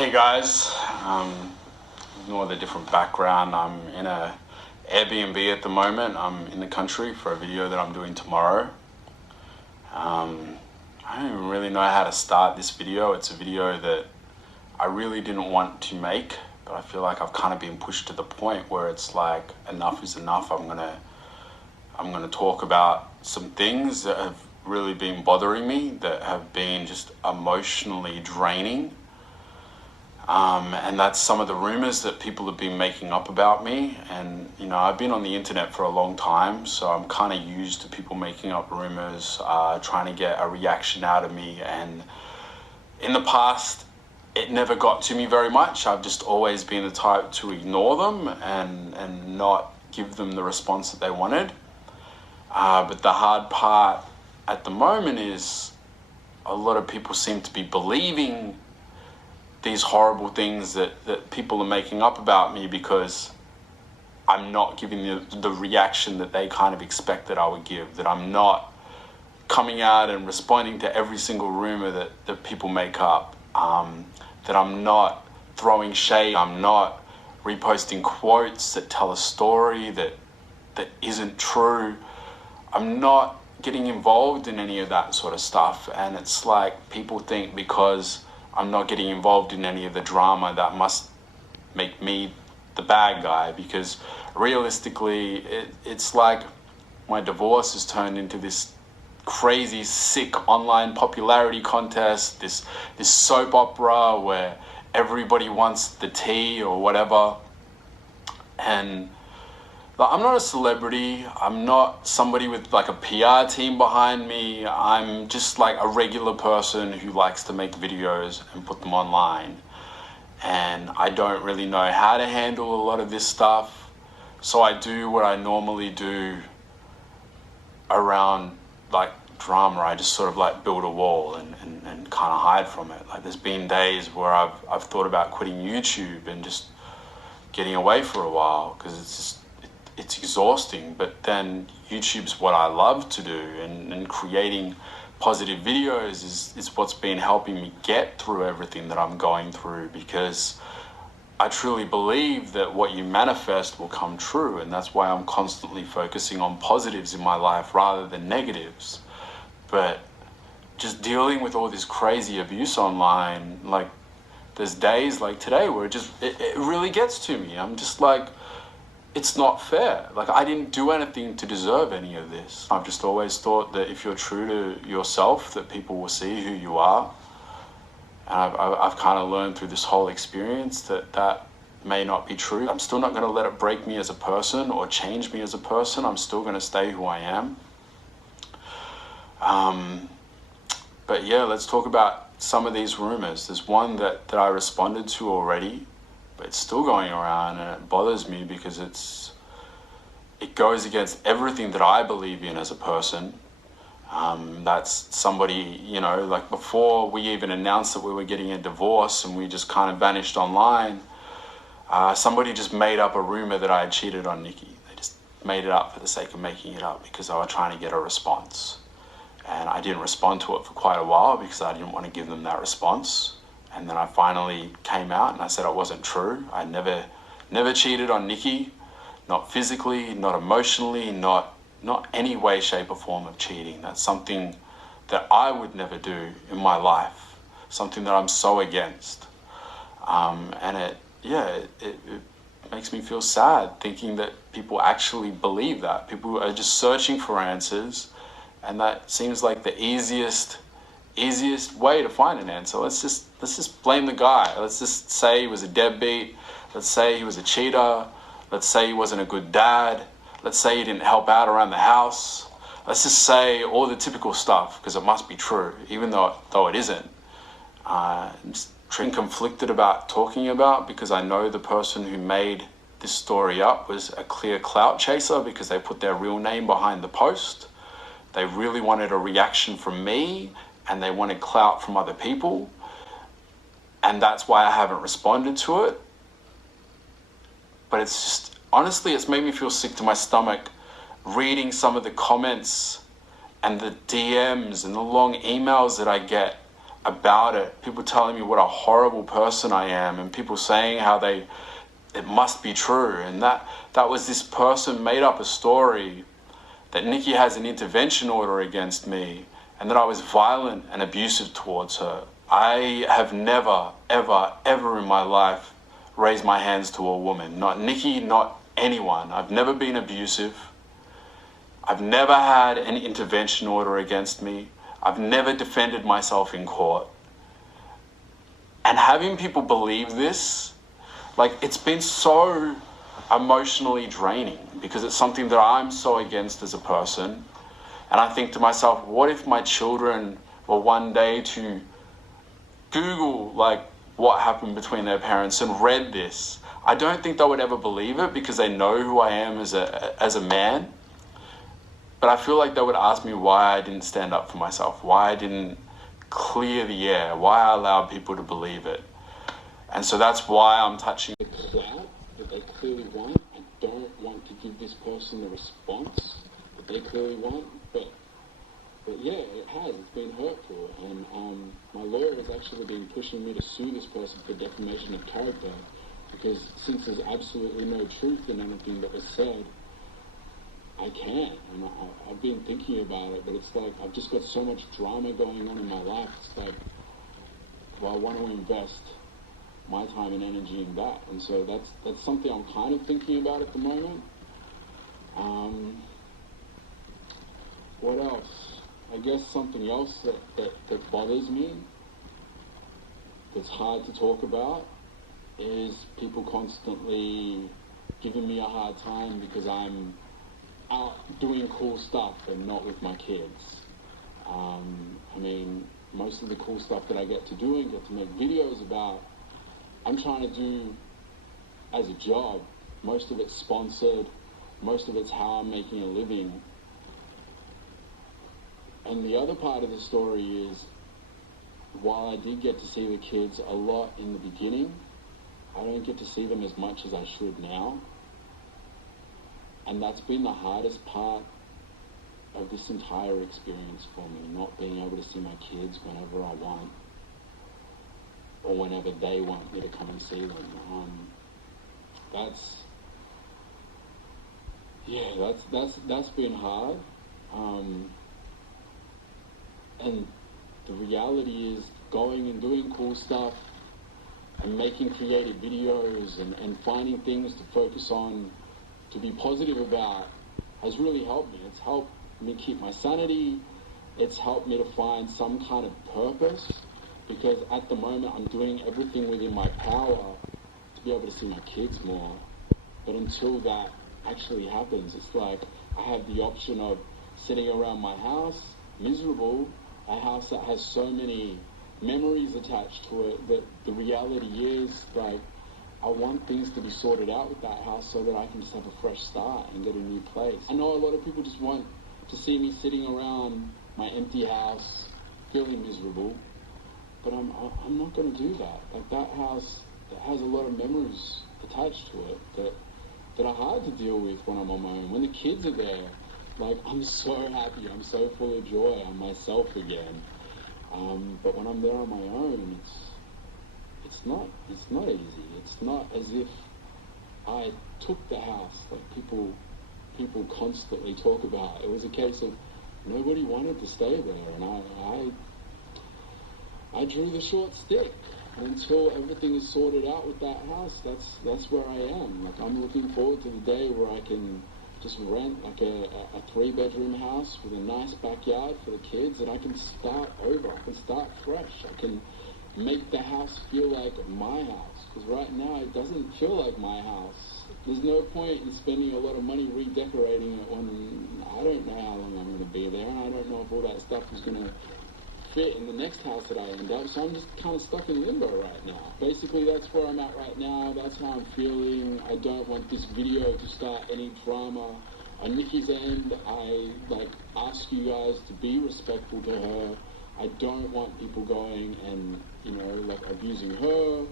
Hey guys, ignore the different background. I'm in a Airbnb at the moment. I'm in the country for a video that I'm doing tomorrow. I don't even really know how to start this video. It's a video that I really didn't want to make, but I feel like I've kind of been pushed to the point where it's like enough is enough. I'm gonna talk about some things that have really been bothering me, that have been just emotionally draining. And that's some of the rumors that people have been making up about me. And, you know, I've been on the internet for a long time, so I'm kind of used to people making up rumors, trying to get a reaction out of me. And in the past, it never got to me very much. I've just always been the type to ignore them and not give them the response that they wanted. But the hard part at the moment is a lot of people seem to be believing these horrible things that people are making up about me because I'm not giving the reaction that they kind of expect that I would give, that I'm not coming out and responding to every single rumor that people make up, that I'm not throwing shade, I'm not reposting quotes that tell a story that isn't true. I'm not getting involved in any of that sort of stuff. And it's like people think because I'm not getting involved in any of the drama, that must make me the bad guy, because realistically it's like my divorce has turned into this crazy sick online popularity contest, this soap opera where everybody wants the tea or whatever. And I'm not a celebrity. I'm not somebody with like a PR team behind me. I'm just like a regular person who likes to make videos and put them online. And I don't really know how to handle a lot of this stuff. So I do what I normally do around like drama. I just sort of like build a wall and kind of hide from it. Like there's been days where I've thought about quitting YouTube and just getting away for a while, because it's exhausting. But then YouTube's what I love to do, and creating positive videos is what's been helping me get through everything that I'm going through, because I truly believe that what you manifest will come true. And that's why I'm constantly focusing on positives in my life rather than negatives. But just dealing with all this crazy abuse online, like there's days like today where it really gets to me. I'm just like, it's not fair. Like I didn't do anything to deserve any of this. I've just always thought that if you're true to yourself, that people will see who you are. And I've kind of learned through this whole experience that may not be true. I'm still not going to let it break me as a person or change me as a person. I'm still going to stay who I am. But yeah, let's talk about some of these rumors. There's one that I responded to already, but it's still going around, and it bothers me because it goes against everything that I believe in as a person. That's somebody, you know, like before we even announced that we were getting a divorce and we just kind of vanished online, somebody just made up a rumor that I had cheated on Nikki. They just made it up for the sake of making it up because they were trying to get a response. And I didn't respond to it for quite a while because I didn't want to give them that response. And then I finally came out and I said it wasn't true. I never cheated on Nikki, not physically, not emotionally, not any way, shape or form of cheating. That's something that I would never do in my life, something that I'm so against. And it makes me feel sad thinking that people actually believe that. People are just searching for answers, and that seems like the easiest way to find an answer. Let's just blame the guy. Let's just say he was a deadbeat. Let's say he was a cheater. Let's say he wasn't a good dad. Let's say he didn't help out around the house. Let's just say all the typical stuff, because it must be true, even though it isn't. I'm just conflicted about talking about, because I know the person who made this story up was a clear clout chaser, because they put their real name behind the post. They really wanted a reaction from me, and they wanted clout from other people. And that's why I haven't responded to it. But it's just, honestly, it's made me feel sick to my stomach reading some of the comments and the DMs and the long emails that I get about it. People telling me what a horrible person I am, and people saying how it must be true. And that was this person made up a story that Nikki has an intervention order against me and that I was violent and abusive towards her. I have never, ever, ever in my life raised my hands to a woman. Not Nikki, not anyone. I've never been abusive. I've never had an intervention order against me. I've never defended myself in court. And having people believe this, like, it's been so emotionally draining because it's something that I'm so against as a person. And I think to myself, what if my children were one day to Google, like, what happened between their parents and read this? I don't think they would ever believe it because they know who I am as a man. But I feel like they would ask me why I didn't stand up for myself, why I didn't clear the air, why I allowed people to believe it. And so that's why I'm touching the clout that they clearly want. I don't want to give this person the response that they clearly want, but yeah, it has. It's been hurtful. And my lawyer has actually been pushing me to sue this person for defamation of character because since there's absolutely no truth in anything that was said, I can't, and I've been thinking about it, but it's like I've just got so much drama going on in my life. It's like, well, I want to invest my time and energy in that, and so that's something I'm kind of thinking about at the moment. What else? I guess something else that bothers me, that's hard to talk about, is people constantly giving me a hard time because I'm out doing cool stuff and not with my kids. I mean, most of the cool stuff that I get to do and get to make videos about, I'm trying to do as a job. Most of it's sponsored, most of it's how I'm making a living. And the other part of the story is, while I did get to see the kids a lot in the beginning, I don't get to see them as much as I should now. And that's been the hardest part of this entire experience for me, not being able to see my kids whenever I want or whenever they want me to come and see them. That's been hard. And the reality is, going and doing cool stuff and making creative videos and finding things to focus on, to be positive about, has really helped me. It's helped me keep my sanity. It's helped me to find some kind of purpose, because at the moment I'm doing everything within my power to be able to see my kids more. But until that actually happens, it's like I have the option of sitting around my house, miserable, a house that has so many memories attached to it, that the reality is, like, I want things to be sorted out with that house so that I can just have a fresh start and get a new place. I know a lot of people just want to see me sitting around my empty house feeling miserable, but I'm not going to do that. Like, that house, that has a lot of memories attached to it that are hard to deal with when I'm on my own. When the kids are there, like, I'm so happy, I'm so full of joy, I'm myself again. But when I'm there on my own, it's not easy. It's not as if I took the house, like people constantly talk about. It was a case of nobody wanted to stay there, and I drew the short stick. Until everything is sorted out with that house, that's where I am. Like, I'm looking forward to the day where I can just rent like a 3-bedroom house with a nice backyard for the kids, and I can start over. I can start fresh. I can make the house feel like my house, because right now it doesn't feel like my house. There's no point in spending a lot of money redecorating it when I don't know how long I'm going to be there, and I don't know if all that stuff is going to fit in the next house that I end up, so I'm just kind of stuck in limbo right now. Basically, that's where I'm at right now. That's how I'm feeling. I don't want this video to start any drama. On Nikki's end, I ask you guys to be respectful to her. I don't want people going and, abusing her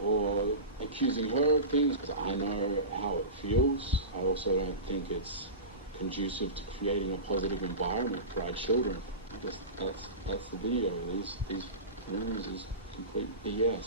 or accusing her of things, because I know how it feels. I also don't think it's conducive to creating a positive environment for our children. I guess that's the video. These rooms is complete BS.